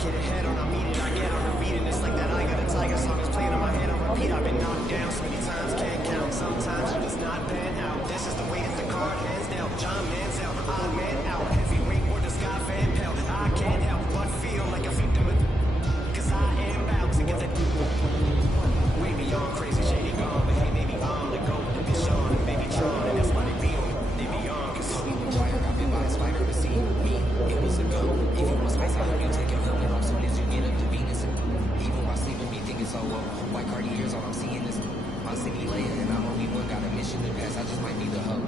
hit a head on, I meet it, I get on a beat, and it's like that I Got a Tiger song is playing in my head on repeat. I've been knocked down so many times, can't count. Sometimes you just not pan out. This is the way that the card hands dealt. John Manziel, odd man out. Heavyweight or the Scott Van Pelt. I can't help but feel like a victim of, cause I am bound to get that way beyond crazy, shady gone. But hey, maybe I'm the goat, the bitch on, and maybe Tron, and that's why they be on. They be on, cause I'll be the wire. I've been by a spider to see me. It was a go. If you want spice, I'll help you take your helmet off soon as you get up to Venus. Even while sleeping, me thinking so low. White Cartiers, all I'm seeing is my city laying, and I'm only one. Got a mission to pass. I just might be the hoe.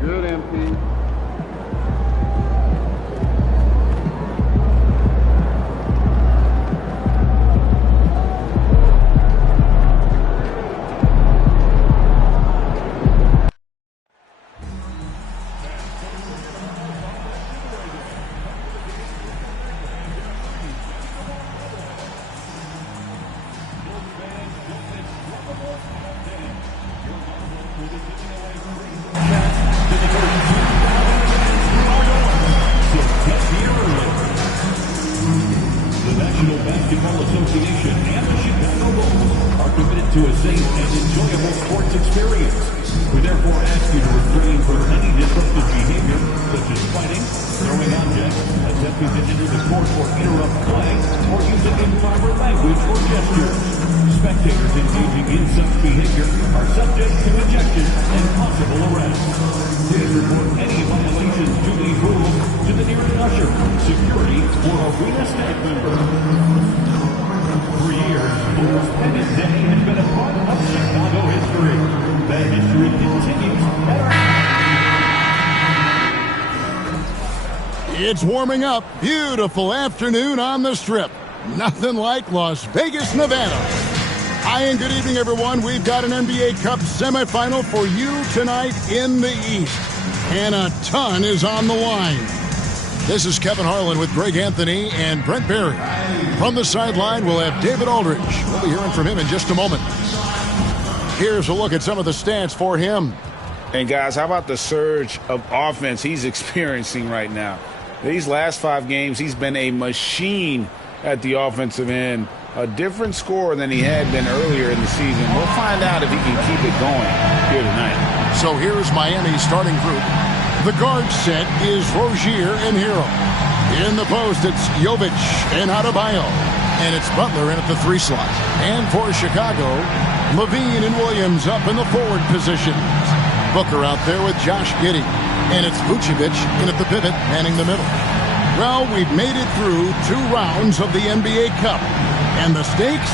Good, MP. Basketball Association and the Chicago Bulls are committed to a safe and enjoyable sports experience. We therefore ask you to refrain from any disruptive behavior, such as fighting, throwing objects, attempting to enter the court or interrupt play, or using improper language or gestures. Spectators engaging in such behavior are subject to ejection and possible arrest. Please report any violations to these rules to the nearest usher, security, or arena staff member. For years, Bulls Pennant Day has been a part of Chicago history. That history continues at our... It's warming up. Beautiful afternoon on the Strip. Nothing like Las Vegas, Nevada. Hi and good evening, everyone. We've got an NBA Cup semifinal for you tonight in the East. And a ton is on the line. This is Kevin Harlan with Greg Anthony and Brent Barry. From the sideline, we'll have David Aldridge. We'll be hearing from him in just a moment. Here's a look at some of the stats for him. And guys, how about the surge of offense he's experiencing right now? These last 5 games, he's been a machine at the offensive end. A different scorer than he had been earlier in the season. We'll find out if he can keep it going here tonight. So here's Miami's starting group. The guard set is Rozier and Hero. In the post, it's Jovic and Adebayo. And it's Butler in at the 3 slot. And for Chicago, Levine and Williams up in the forward positions. Booker out there with Josh Giddey. And it's Vucevic in at the pivot, manning the middle. Well, we've made it through 2 rounds of the NBA Cup. And the stakes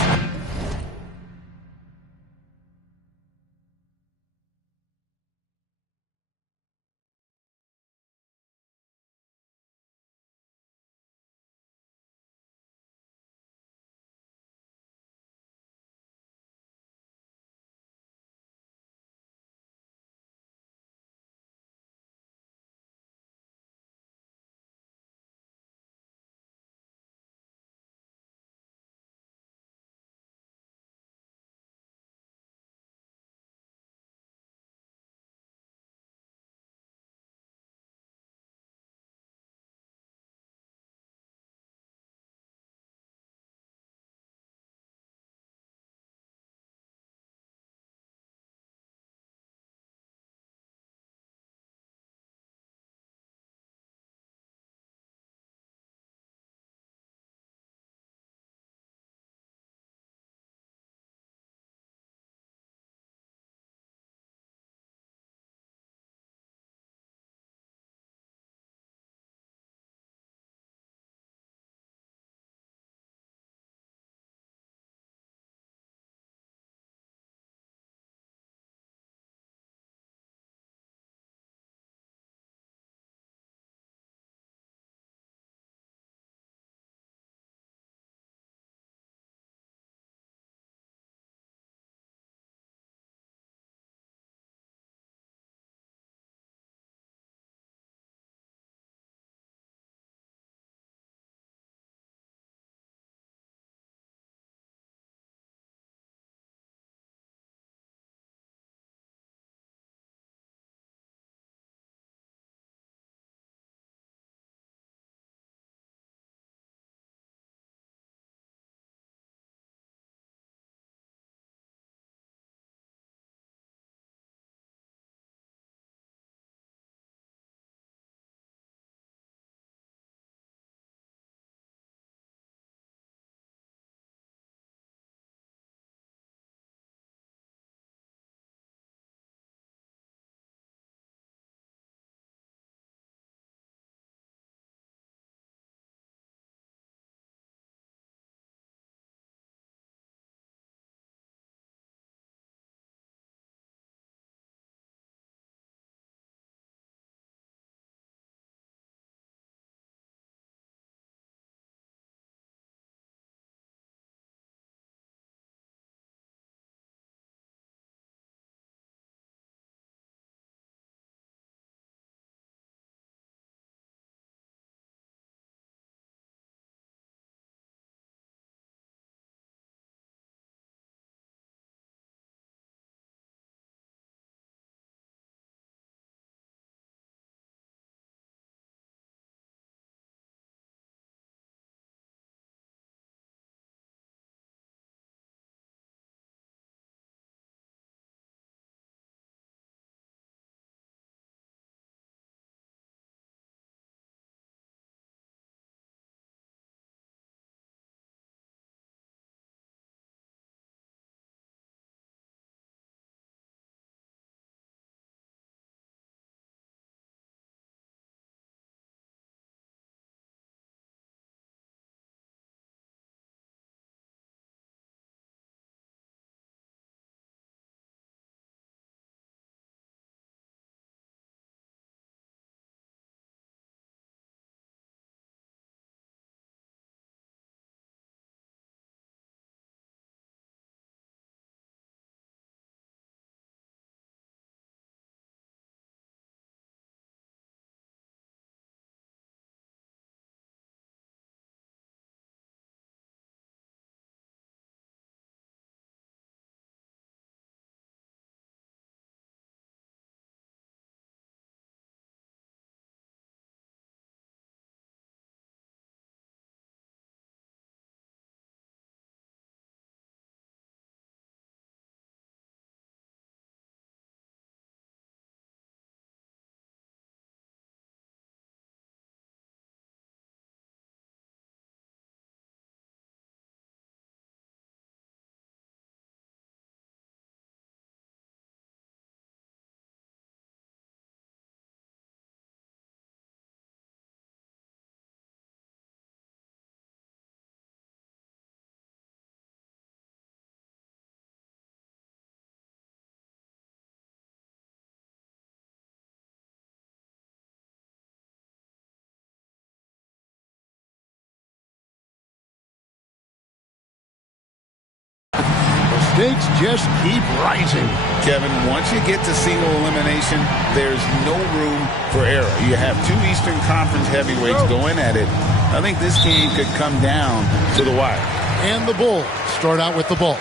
stakes just keep rising. Kevin, once you get to single elimination, there's no room for error. You have two Eastern Conference heavyweights going at it. I think this game could come down to the wire. And the Bulls start out with the ball.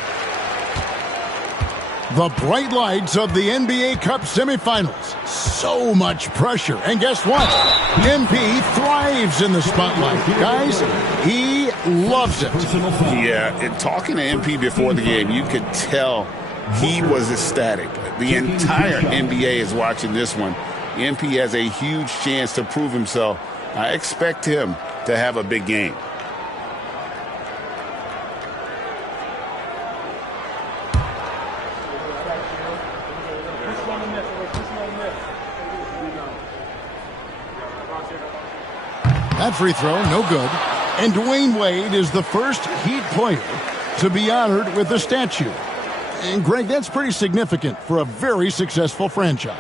The bright lights of the NBA Cup semifinals. So much pressure. And guess what? MP thrives in the spotlight. Guys, he loves it. Yeah, and talking to MP before the game, you could tell he was ecstatic. The entire NBA is watching this one. MP has a huge chance to prove himself. I expect him to have a big game. That free throw, no good. And Dwayne Wade is the first Heat player to be honored with a statue. And Greg, that's pretty significant for a very successful franchise.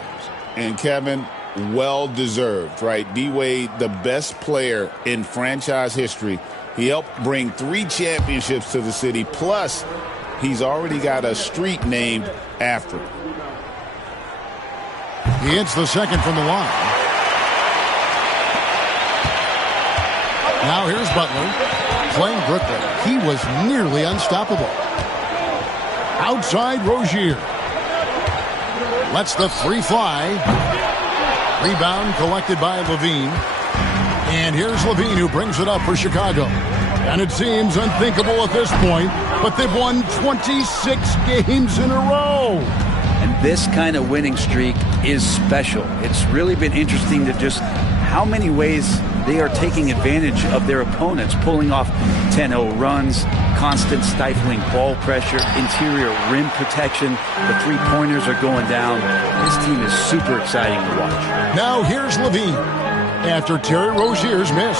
And Kevin, well-deserved, right? D-Wade, the best player in franchise history. He helped bring 3 championships to the city. Plus, he's already got a street named after him. He hits the second from the line. Now here's Butler playing Brooklyn. He was nearly unstoppable. Outside Rozier. Lets the 3 fly. Rebound collected by Levine. And here's Levine who brings it up for Chicago. And it seems unthinkable at this point, but they've won 26 games in a row. And this kind of winning streak is special. It's really been interesting to just how many ways they are taking advantage of their opponents, pulling off 10-0 runs, constant stifling ball pressure, interior rim protection. The three-pointers are going down. This team is super exciting to watch. Now here's Levine after Terry Rozier's miss.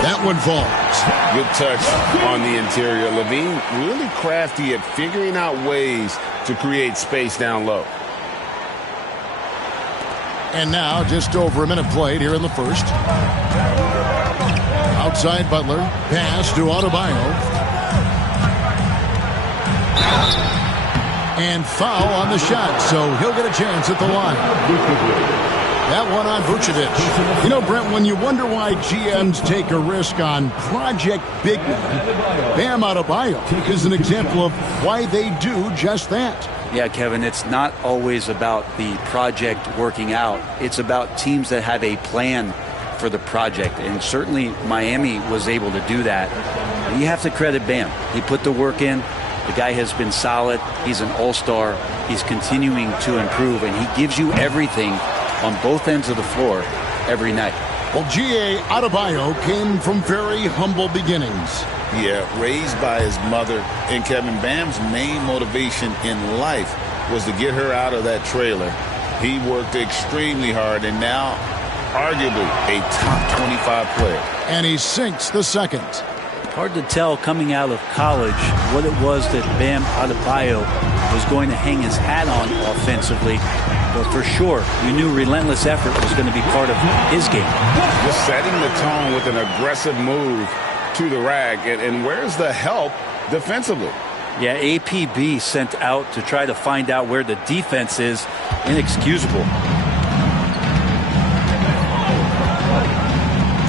That one falls. Good touch on the interior. Levine really crafty at figuring out ways to create space down low. And now just over a minute played here in the first. Outside Butler. Pass to Adebayo. And foul on the shot, so he'll get a chance at the line. That one on Vucevic. You know, Brent, when you wonder why GMs take a risk on Project Big Man, Bam Adebayo is an example of why they do just that. Yeah, Kevin, it's not always about the project working out. It's about teams that have a plan for the project. And certainly Miami was able to do that. And you have to credit Bam. He put the work in. The guy has been solid. He's an all-star. He's continuing to improve. And he gives you everything on both ends of the floor every night. Well, G.A. Adebayo came from very humble beginnings. Yeah, raised by his mother. And Kevin, Bam's main motivation in life was to get her out of that trailer. He worked extremely hard and now arguably a top 25 player. And he sinks the second. Hard to tell coming out of college what it was that Bam Adebayo was going to hang his hat on offensively. But for sure, we knew relentless effort was going to be part of his game. Just setting the tone with an aggressive move to the rack. And where's the help defensively? Yeah, APB sent out to try to find out where the defense is. Inexcusable.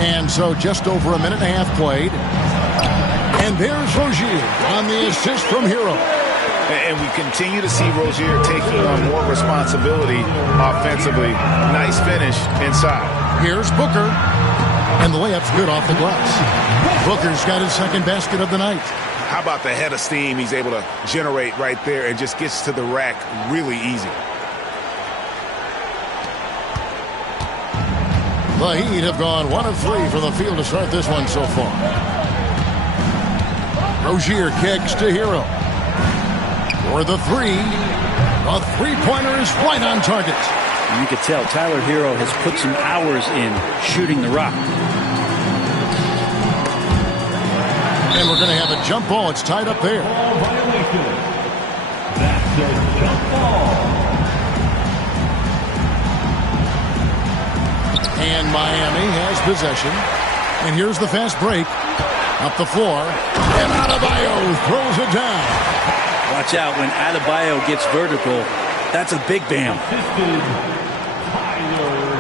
And so just over a minute and a half played. And there's Rozier on the assist from Hero. And we continue to see Rozier taking on more responsibility offensively. Nice finish inside. Here's Booker. And the layup's good off the glass. Booker's got his second basket of the night. How about the head of steam he's able to generate right there and just gets to the rack really easy. The Heat have gone 1 of 3 from the field to start this one so far. Rozier kicks to Hero. For the 3. A three-pointer is right on target. And you can tell Tyler Hero has put some hours in shooting the rock. And we're going to have a jump ball. It's tied up there. That's a jump ball. And Miami has possession. And here's the fast break. Up the floor. And Adebayo throws it down. Watch out when Adebayo gets vertical. That's a big bam.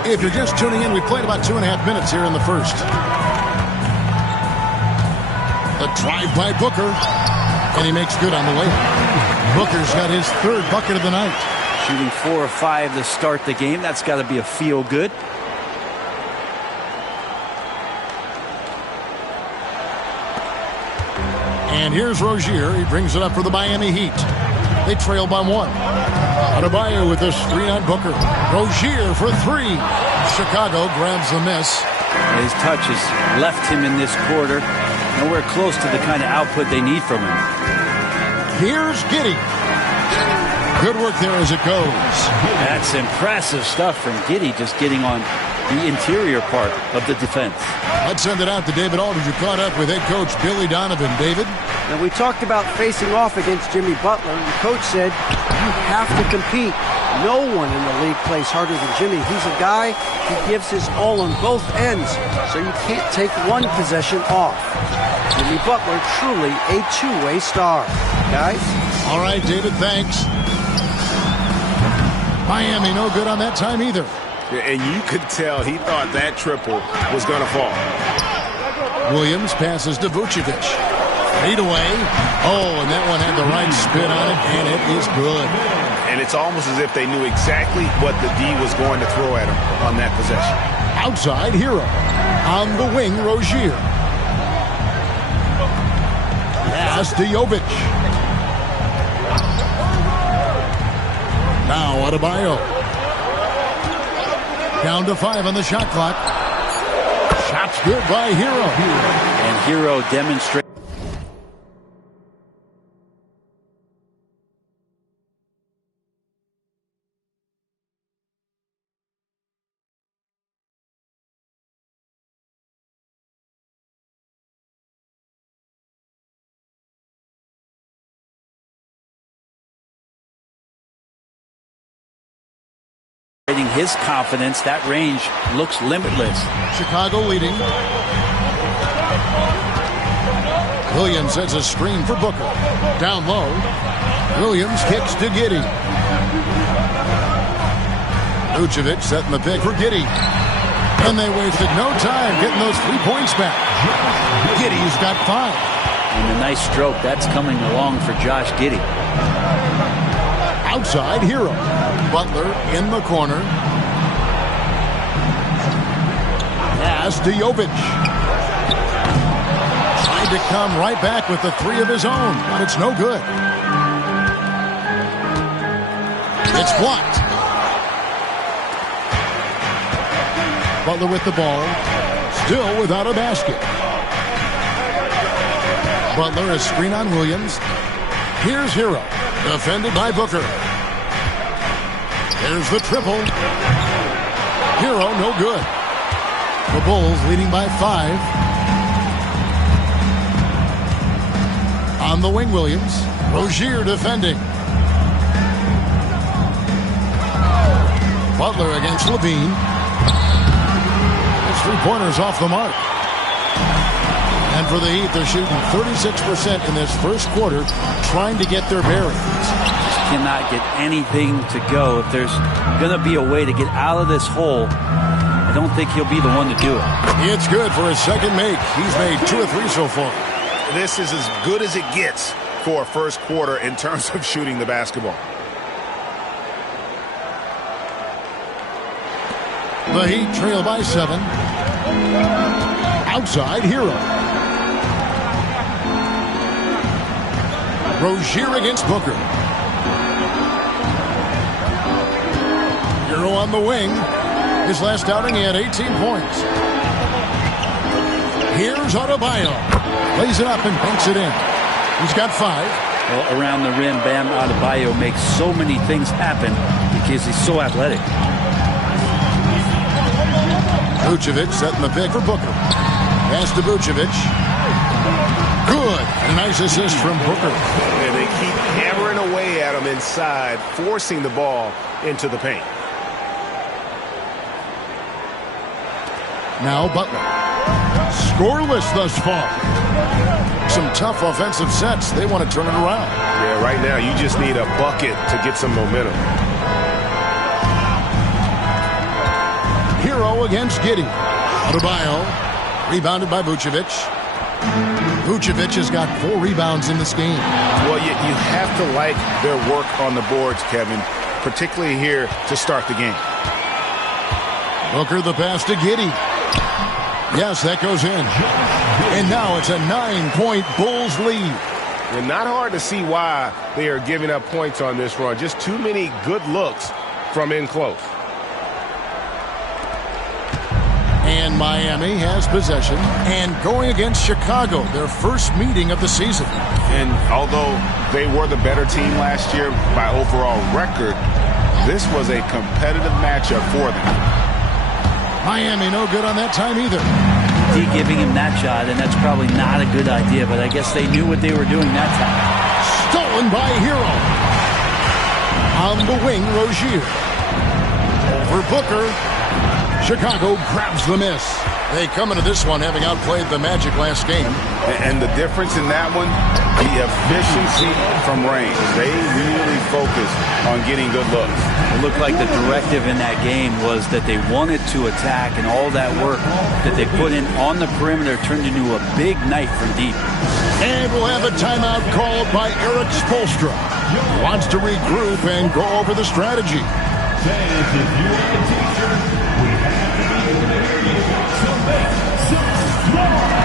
If you're just tuning in, we played about 2.5 minutes here in the first. The drive by Booker, and he makes good on the way. Booker's got his 3rd bucket of the night. Shooting 4 or 5 to start the game. That's got to be a feel good. And here's Rozier. He brings it up for the Miami Heat. They trail by 1. Adebayo with the screen on Booker. Rozier for 3. Chicago grabs the miss. His touch has left him in this quarter. Nowhere close to the kind of output they need from him. Here's Giddey. Good work there as it goes. That's impressive stuff from Giddey, just getting on the interior part of the defense. Let's send it out to David Aldridge, who caught up with head coach Billy Donovan. David? Now, we talked about facing off against Jimmy Butler. The coach said, you have to compete. No one in the league plays harder than Jimmy. He's a guy who gives his all on both ends, so you can't take one possession off. Jimmy Butler, truly a two-way star. Guys? All right, David, thanks. Miami no good on that time either. And you could tell he thought that triple was going to fall. Williams passes to Vucevic. Fade away. Oh, and that one had the right spin on it, and it is good. And it's almost as if they knew exactly what the D was going to throw at him on that possession. Outside Hero. On the wing, Rozier. Pass to Jovic. Now Adebayo. Down to 5 on the shot clock. Shot's good by Hero. And Hero demonstrates. His confidence, that range looks limitless. Chicago leading. Williams sets a screen for Booker. Down low. Williams kicks to Giddey. Vucevic setting the pick for Giddey. And they wasted no time getting those 3 points back. Giddey's got 5. And a nice stroke. That's coming along for Josh Giddey. Outside Hero. Butler in the corner. Pass to Jovic. Trying to come right back with the 3 of his own, but it's no good. It's blocked. Butler with the ball. Still without a basket. Butler a screen on Williams. Here's Hero. Defended by Booker. There's the triple. Hero, no good. The Bulls leading by 5. On the wing, Williams. Rozier defending. Butler against Levine. His 3-pointers off the mark. And for the Heat, they're shooting 36% in this first quarter, trying to get their bearings. Cannot get anything to go. If there's going to be a way to get out of this hole, I don't think he'll be the one to do it. It's good for his second make. He's made 2 or 3 so far. This is as good as it gets for a first quarter in terms of shooting the basketball. The Heat trail by 7. Outside Hero. Rozier against Booker. Hero on the wing. His last outing, he had 18 points. Here's Adebayo. Lays it up and banks it in. He's got 5. Well, around the rim, Bam Adebayo makes so many things happen because he's so athletic. Vucevic setting the pick for Booker. Pass to Vucevic. Good. A nice assist from Booker. And they keep hammering away at him inside, forcing the ball into the paint. Now Butler. Scoreless thus far. some tough offensive sets. They want to turn it around. Yeah, right now you just need a bucket to get some momentum. Hero against Giddey. Adebayo, rebounded by Vucevic. Vucevic has got 4 rebounds in this game. Well, you have to like their work on the boards, Kevin, particularly here to start the game. Booker the pass to Giddey. Yes, that goes in. And now it's a 9-point Bulls lead. And not hard to see why they are giving up points on this run. Just too many good looks from in close. And Miami has possession and going against Chicago, their first meeting of the season. And although they were the better team last year by overall record, this was a competitive matchup for them. Miami no good on that time either. D giving him that shot, and that's probably not a good idea, but I guess they knew what they were doing that time. Stolen by Hero. On the wing, Rozier. Over Booker. Chicago grabs the miss. They come into this one having outplayed the Magic last game. And the difference in that one, the efficiency from range. They really focused on getting good looks. It looked like the directive in that game was that they wanted to attack, and all that work that they put in on the perimeter turned into a big night from deep. And we'll have a timeout called by Eric Spoelstra. Wants to regroup and go over the strategy. Fans, if you are a teacher, we have to be able to hear you. So make some noise.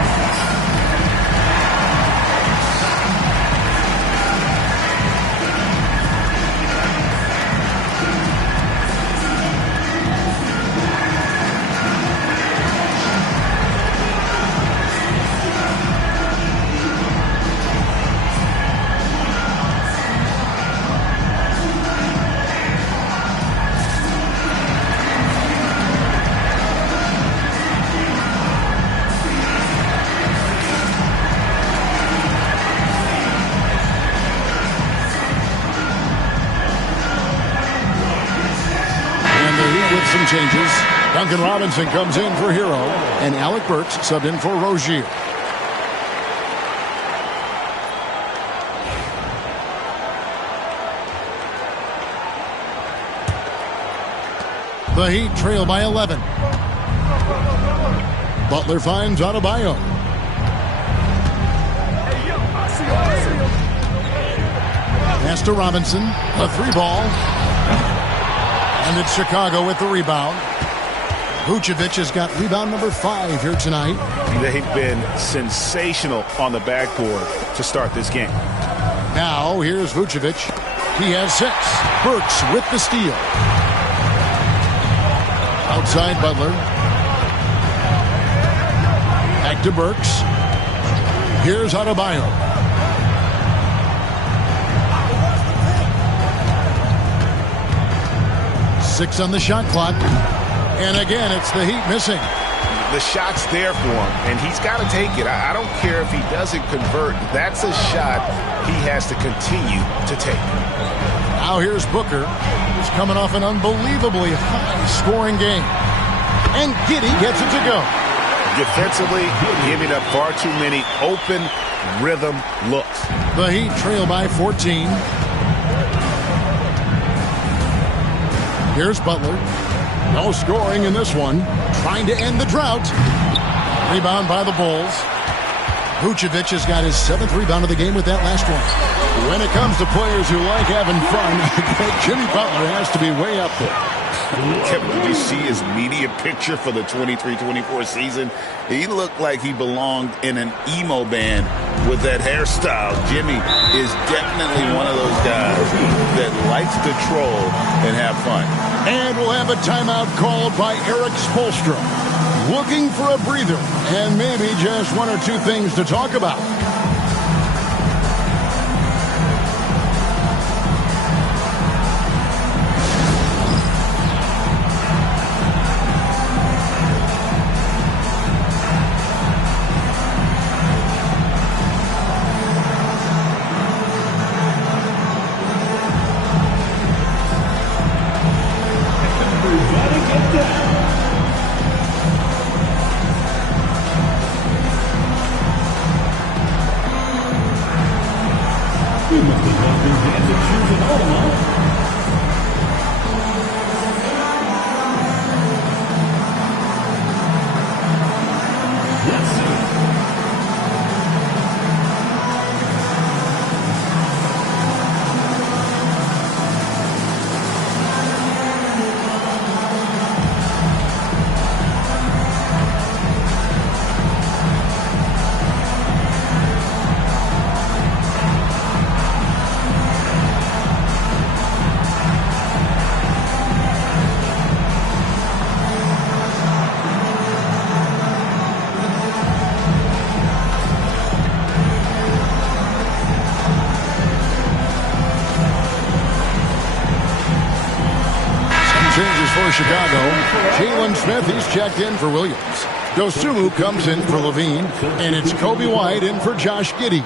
Some changes. Duncan Robinson comes in for Hero, and Alec Burks subbed in for Rozier. The Heat trail by 11. Butler finds Adebayo. Pass to Robinson. A 3-ball. And it's Chicago with the rebound. Vucevic has got rebound number 5 here tonight. They've been sensational on the backboard to start this game. Now, here's Vucevic. He has 6. Burks with the steal. Outside Butler. Back to Burks. Here's Adebayo. 6 on the shot clock. And again, it's the Heat missing. The shot's there for him, and he's got to take it. I don't care if he doesn't convert. That's a shot he has to continue to take. Now here's Booker, who's coming off an unbelievably high-scoring game. And Giddey gets it to go. Defensively, giving up far too many open rhythm looks. The Heat trail by 14. Here's Butler. No scoring in this one. Trying to end the drought. Rebound by the Bulls. Vucevic has got his 7th rebound of the game with that last one. When it comes to players who like having fun, Jimmy Butler has to be way up there. Kevin, did you see his media picture for the 23-24 season? He looked like he belonged in an emo band with that hairstyle. Jimmy is definitely one of those guys that likes to troll and have fun. And we'll have a timeout called by Eric Spoelstra. Looking for a breather and maybe just 1 or 2 things to talk about. We must have left their dancing shoes in Omaha. Let's see. Changes for Chicago. Jalen Smith, he's checked in for Williams. Dosunmu comes in for Levine, and it's Kobe White in for Josh Giddey.